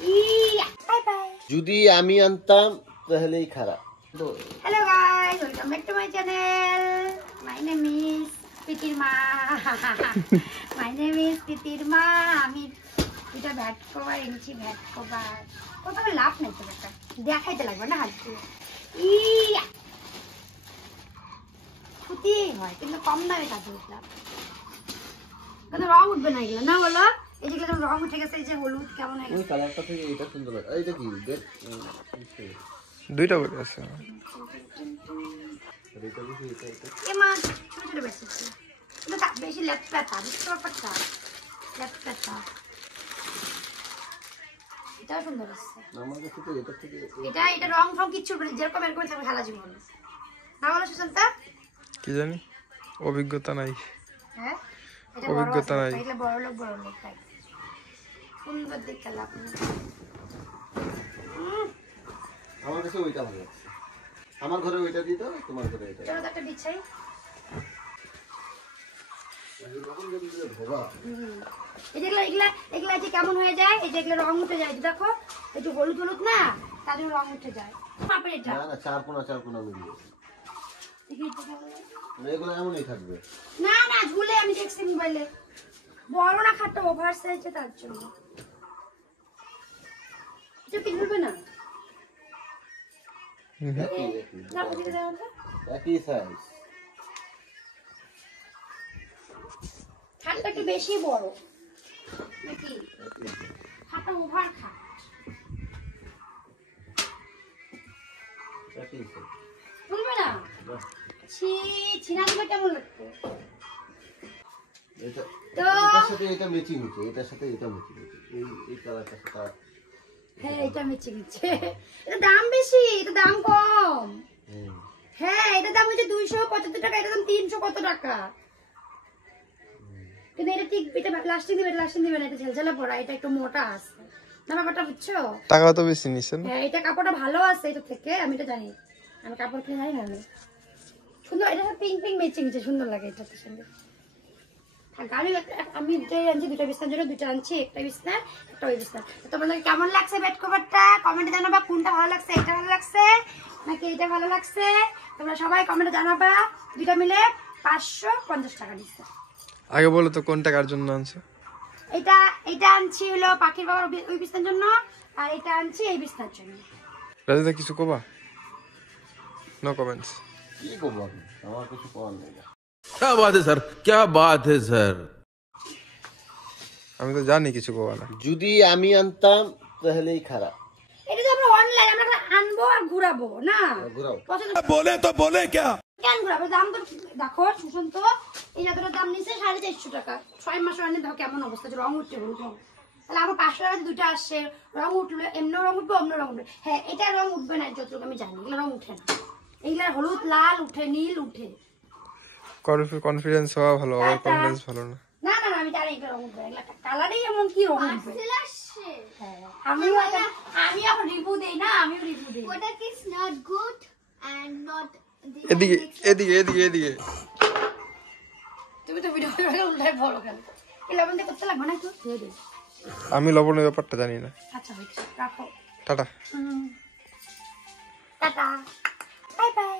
Bye bye. যদি আমি আনতাম তাহলেই খারাপ। Hello guys, welcome back to my channel. My name is প্রীতির মা। মাই নেম ইজ প্রীতির মা। আমি এটা ভ্যাট কভার এনেছি, ভ্যাট কভার। কোথাও লাভ নাই তো, একটা দেখাইতে লাগবে না হাত দিয়ে। ক্ষতি হয় কিন্তু কম দামে কাজে উঠলাম, কিন্তু রং উঠবে না এগুলো, না বলো? এই যেগুলো রং উঠে গেছে, এই যে হলুদ কেমন হয়ে গেছে। কালারটা থেকে এটা সুন্দর লাগে। এইটা কি দেখ, দুইটা করে আছে। এটা কি এটা এমা ছোট ছোট বেশি কিন্তু বেশি লেফট ব্যথা, বুঝতে পারছা? লেফট ব্যথা এটাও সুন্দর আছে। আমার কাছে তো এটা থেকে এটা রং ফং কিচ্ছু উঠবে না, যেরকম এরকম থাকবে সারা জীবন। না বলো সুশান্তা? কি জানি, অভিজ্ঞতা নাই। হ্যাঁ, এটা অভিজ্ঞতা নাই। এটা বড় লোক তাই সুন্দর দেখতে লাগবে। আমার কাছে ওইটা ভালো লাগছে। আমার ঘরে ওইটা দিয়ে দাও, তোমার ঘরে এটা। চলো তো একটা বিছাই। এই যেগুলা এগুলা এগুলা যে কেমন হয়ে যায়, এই যে এগুলো রং উঠে যায়, দেখো এই যে হলুদ হলুদ না, তার জন্য রং উঠে যায়। মাপের এটা না না, চারকোনা মিলিয়ে এগুলো এমনই থাকবে। না না, ঝুলে আমি দেখছি মোবাইলে, বড় না খাটটা ওভার সাইজে, তার জন্য এটা কি ঝুলবে না। না ওদিকে দাও তো, একই সাইজ। খাটটা কি বেশি বড় নাকি? খাটটা ওভার খাট। একই সাইজ। ঝুলবে না। ছিনা দিবে কেমন লাগতো? এটা তো এটার সাথে এটা ম্যাচিং হচ্ছে, এটার সাথে এটা ম্যাচিং হচ্ছে। এই কালারটা সাথে। হ্যাঁ, এটা মিচে মিচে। এটা দাম বেশি, এটা দাম কম। হ্যাঁ, এটা দাম হচ্ছে 275 টাকা, এটা দাম 300 কত টাকা। কিন্তু এটা ঠিক, এটা লাস্টিং দিবে না, এটা ঝালঝালা পড়া, এটা একটু মোটা আছে না, ব্যাপারটা বুঝছো? টাকা তো বেশি নিছেন। হ্যাঁ, এটা কাপড়টা ভালো আছে এটা থেকে, আমি এটা জানি, আমি কাপড় কিনে জানি না। আমি সুন্দর, এটা পিঙ্ক ম্যাচিং হচ্ছে, সুন্দর লাগে এটার সঙ্গে। আমি দুটাই আনছি, দুটা বিছনার জন্য দুটা আনছি, একটা বিছনা একটা ওই বিছনা। তোমাদের কেমন লাগছে বেড কভারটা কমেন্টে জানাবা, কোনটা ভালো লাগছে, এটা ভালো লাগছে নাকি এটা ভালো লাগছে, তোমরা সবাই কমেন্টে জানাবা। দুটা মিলে 550 টাকা দিচ্ছে। আগে বলো তো কোন টাকার জন্য আনছো? এটা আনছি হলো পাখির বাবার ওই বিছনার জন্য, আর এটা আনছি এই বিছনার জন্য। রাজা কিছু কবা? No comments. কি করবো আমি, আমার কিছু করার নেই। क्या बात है सर, क्या बात है सर। আমি তো জানি কিছু কবা না। যদি আমি আনতাম তাহলেই খারাপ। এটা তো আমরা অনলাইন আমরা আনবো আর ঘুরাবো না, ঘুরাও। পছন্দ बोले तो बोले क्या। কেন ঘুরাবো? দাম তো দেখো সুশান্ত, এই যতটা দাম নিচ্ছে 450 টাকা। 6 মাস আনলে দেখো কেমন অবস্থা, রং উঠছে হলুদ রং। তাহলে আমার 500 টাকা দুটো আসছে, রং উঠলো, এমনি রং উঠবে অন্য রং উঠবে। হ্যাঁ, এটা রং উঠবে না, যতটুকু আমি জানি এগুলো রং উঠে না। এগুলা হলুদ লাল উঠে, নীল উঠে। কনফিডেন্স হওয়া ভালো, আবার কনফিডেন্স ভালো না। না না, আমি জানি এগুলো রং উঠবে, এগুলা কালারই এমন কি রং উঠবে। হ্যাঁ, আমি এখন রিভিউ দেই না, আমিও রিভিউ দেই। Product is not good and not এদিকে এদিকে এদিকে এদিকে। তুমি তো ভিডিও উল্টায় বড় কেন? এই লবণ দিয়ে করতে লাগবে না, একটু দিয়ে দিই। আমি লবণের ব্যাপারটা জানি না। আচ্ছা হয়েছে, রাখো। টাটা। Tata, bye bye.